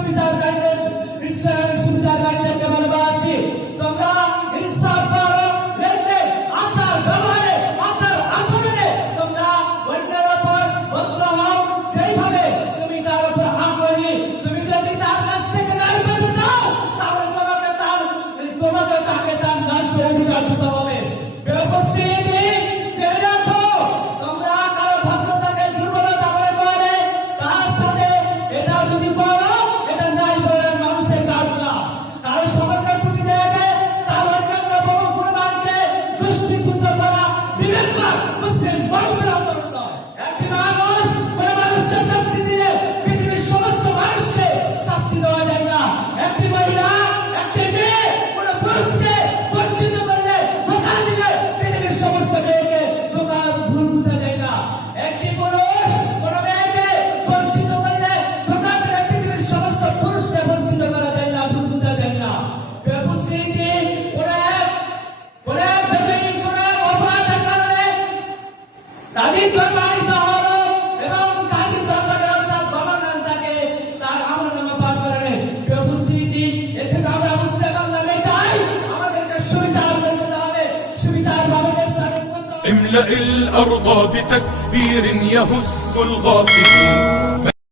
সুবিচারকারীদের সুবিচারকারীদেরকে ভালোবাসি। তোমরা ইনসাফ করো, লেনদেন আচার ব্যবহারে আচার আচরণে তোমরা অন্যের ওপর ভদ্র হও, সেইভাবে তুমি তার উপর আগ্রহী। তুমি যদি তার কাছ থেকে নারী পেতে চাও তাহলে তোমাকে তাকে তার ন্যায্য অধিকার দিতে হবে। উপস্থিতি জেনে রাখো, তোমরা কারো ভদ্রতাকে দুর্বলতা মনে করে তার সাথে এটা যদি বলো, এটা নাই বলার মানুষের কাজ না। কারো সমাজের প্রতি দেবে তার অন্যান্য গুণবানকে দুষ্কৃতিযুক্ত করা বিবেকবান মুসলিম মানুষের আচরণ নয়। একটি মানুষ কোনো মানুষকে শাস্তি দিয়ে পৃথিবীর সমস্ত মানুষকে শাস্তি দেওয়া যায় না। একটি মহিলা একটি মেয়ে কোনো পুরুষকে বঞ্চিত করলে ধোঁকা দিলে পৃথিবীর সমস্ত মেয়েকে ধোঁকা ভুল বোঝা যায় না। একটি পুরুষ কোনো মেয়েকে বঞ্চিত করলে ধোঁকা দিলে পৃথিবীর সমস্ত পুরুষকে বঞ্চিত করা যায় না, ভুল বোঝা যায় না। উপস্থিতি অপরাধের কারণে কাজী প্রমাণিত হলো এবং কাজী দরবারে অর্থাৎ গভর্নর তাকে তার আমলনামা পাঠ করেন। উপস্থিতি এতে আমরা বুঝতে পারলাম এটাই আমাদেরকে সুবিচার করতে হবে, সুবিচার ভাবে املأ الأرض بتكبير يهز الغاصبين